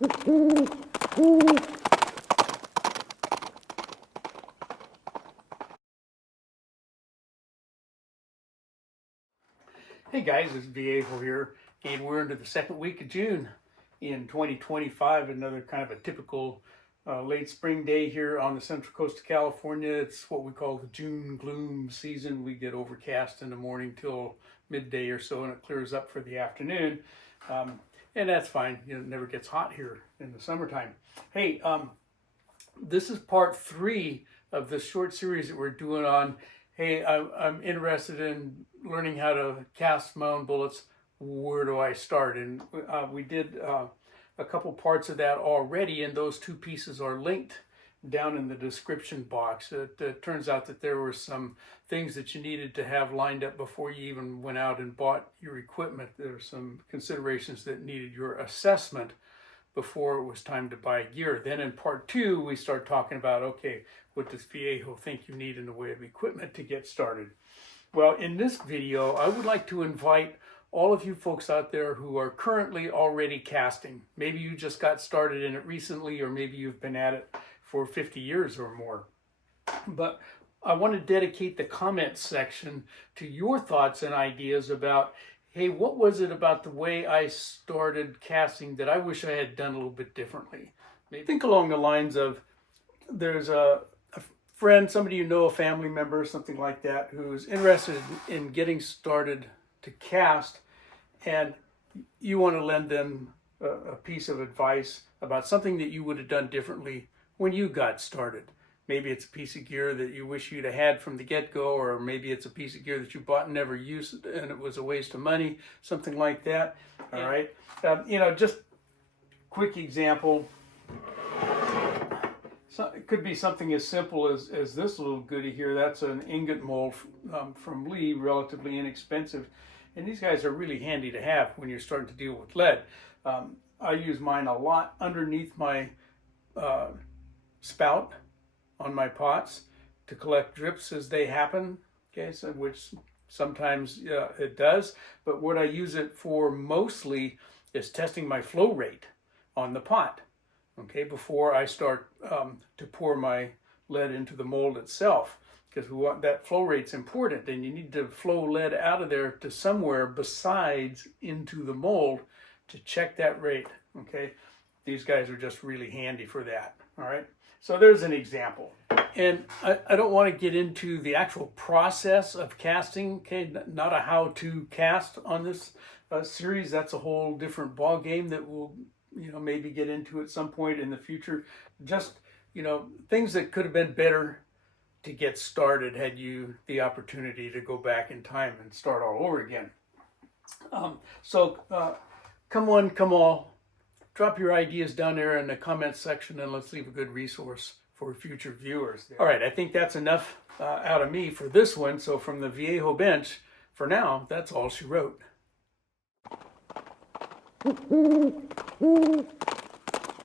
Hey guys, it's Viejo here, and we're into the second week of June in 2025. Another kind of a typical late spring day here on the central coast of California. It's what we call the June gloom season. We get overcast in the morning till midday or so, and it clears up for the afternoon. And that's fine. You know, it never gets hot here in the summertime. Hey, this is part 3 of this short series that we're doing on, hey, I'm interested in learning how to cast my own bullets. Where do I start? And we did a couple parts of that already, and those 2 pieces are linked down in the description box. It turns out that there were some things that you needed to have lined up before you even went out and bought your equipment. There were some considerations that needed your assessment before it was time to buy gear. Then in part 2, we start talking about, okay, what does Viejo think you need in the way of equipment to get started? Well, in this video, I would like to invite all of you folks out there who are currently already casting. Maybe you just got started in it recently, or maybe you've been at it for 50 years or more. But I want to dedicate the comments section to your thoughts and ideas about, hey, what was it about the way I started casting that I wish I had done a little bit differently? Maybe think along the lines of, there's a friend, somebody you know, a family member, something like that, who's interested in getting started to cast, and you want to lend them a piece of advice about something that you would have done differently when you got started. Maybe it's a piece of gear that you wish you'd have had from the get-go, or maybe it's a piece of gear that you bought and never used and it was a waste of money, something like that. All right. You know, just quick example. So it could be something as simple as this little goodie here. That's an ingot mold from Lee, relatively inexpensive. And these guys are really handy to have when you're starting to deal with lead. I use mine a lot underneath my spout on my pots to collect drips as they happen, okay, so which sometimes it does. But what I use it for mostly is testing my flow rate on the pot. Okay, before I start to pour my lead into the mold itself, because we want that flow rate's important, and you need to flow lead out of there to somewhere besides into the mold to check that rate. Okay, these guys are just really handy for that. All right, so there's an example, and I don't want to get into the actual process of casting. Okay, not a how-to cast on this series. That's a whole different ball game that we'll maybe get into at some point in the future. Just, things that could have been better to get started had you the opportunity to go back in time and start all over again. So come one, come all, drop your ideas down there in the comments section, and let's leave a good resource for future viewers there. All right, I think that's enough out of me for this one. So from the Viejo bench, for now, that's all she wrote.